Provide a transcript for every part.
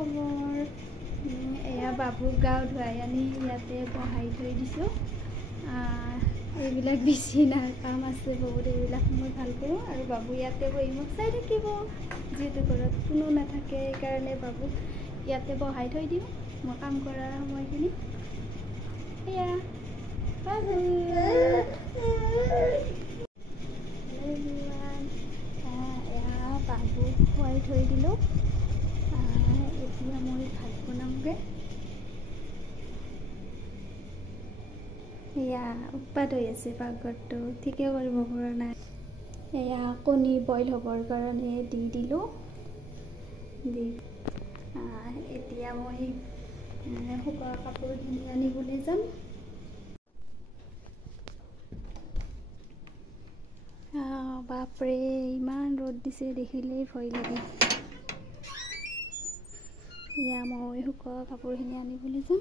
খবৰ এয়া বাবুক গাও ধুৱাই আনি ইয়াতে বহাই থৈ দিছোঁ এইবিলাক বেছি না কাম আছে বহুত এইবিলাক মই ভাল কৰোঁ আৰু বাবু ইয়াতে বহি মোক চাই থাকিব যিহেতু ঘৰত কোনো নাথাকে সেইকাৰণে বাবুক ইয়াতে বহাই থৈ দিওঁ মই কাম কৰাৰ সময়খিনি এয়া বাবু বাবুক খুৱাই থৈ দিলোঁ এতিয়া মই ভাত বনামগৈ এয়া উৎপাত হৈ আছে পাকঘৰটো ঠিকে কৰিব পৰা নাই এয়া কণী বইল হ'বৰ কাৰণে দি দিলোঁ দি এতিয়া মই শুকোৱা কাপোৰখিনি আনিবলৈ যাম বাপৰে ইমান ৰ'দ দিছে দেখিলেই ভয় লাগে এয়া মই শুকোৱা কাপোৰখিনি আনিবলৈ যাম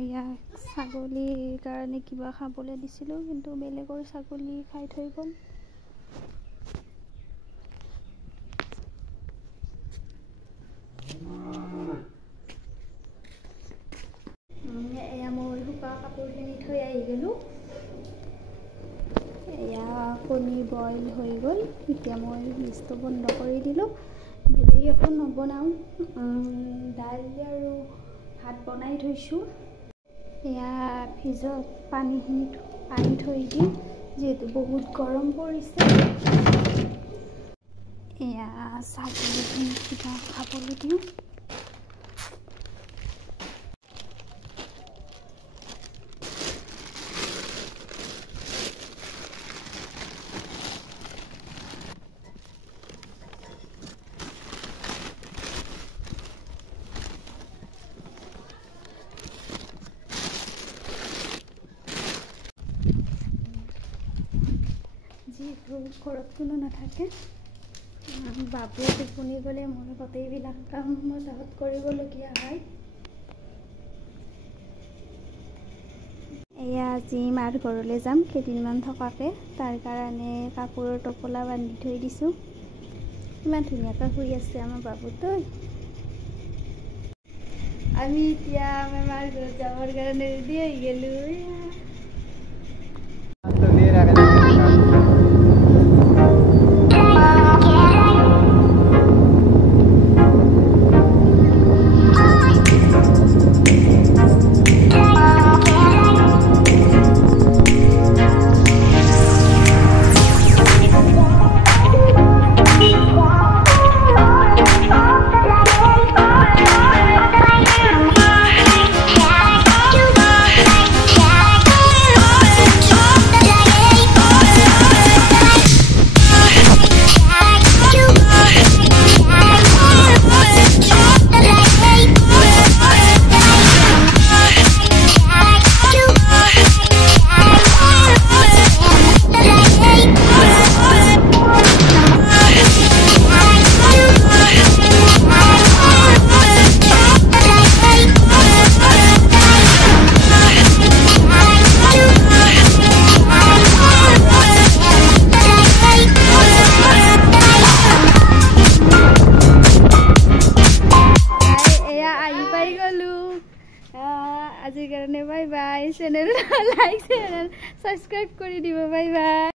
ইয়াক ছাগলীৰ কাৰণে কিবা খাবলৈ দিছিলোঁ কিন্তু বেলেগৰ ছাগলী খাই থৈ গ'ল এয়া মই শুকোৱা কাপোৰখিনি থৈ আহি গ'লোঁ এয়া কণী বইল হৈ গ'ল এতিয়া মই গেছটো বন্ধ কৰি দিলোঁ বেলেগ একো নবনাওঁ দালি আৰু ভাত বনাই থৈছোঁ এয়া ফ্ৰিজত পানীখিনি আনি থৈ দিম যিহেতু বহুত গৰম পৰিছে এয়া ছাগলীখিনি কিবা খাবলৈ দিওঁ যিহেতু ঘৰত কোনো নাথাকে বাবু টোপনি গ'লে মোৰ গোটেইবিলাক কাম মজাহত কৰিবলগীয়া হয় এয়া আজি মাৰ ঘৰলৈ যাম কেইদিনমান থকাকে তাৰ কাৰণে কাপোৰৰ টোপোলা বান্ধি থৈ দিছোঁ ইমান ধুনীয়াকৈ শুই আছে আমাৰ বাবুটো আমি এতিয়া আমাৰ মাৰ ঘৰত যাবৰ কাৰণে ৰেডি হৈ গ'লোঁ আজিৰ কাৰণে bye bye channel like channel subscribe কৰি দিব বাই বাই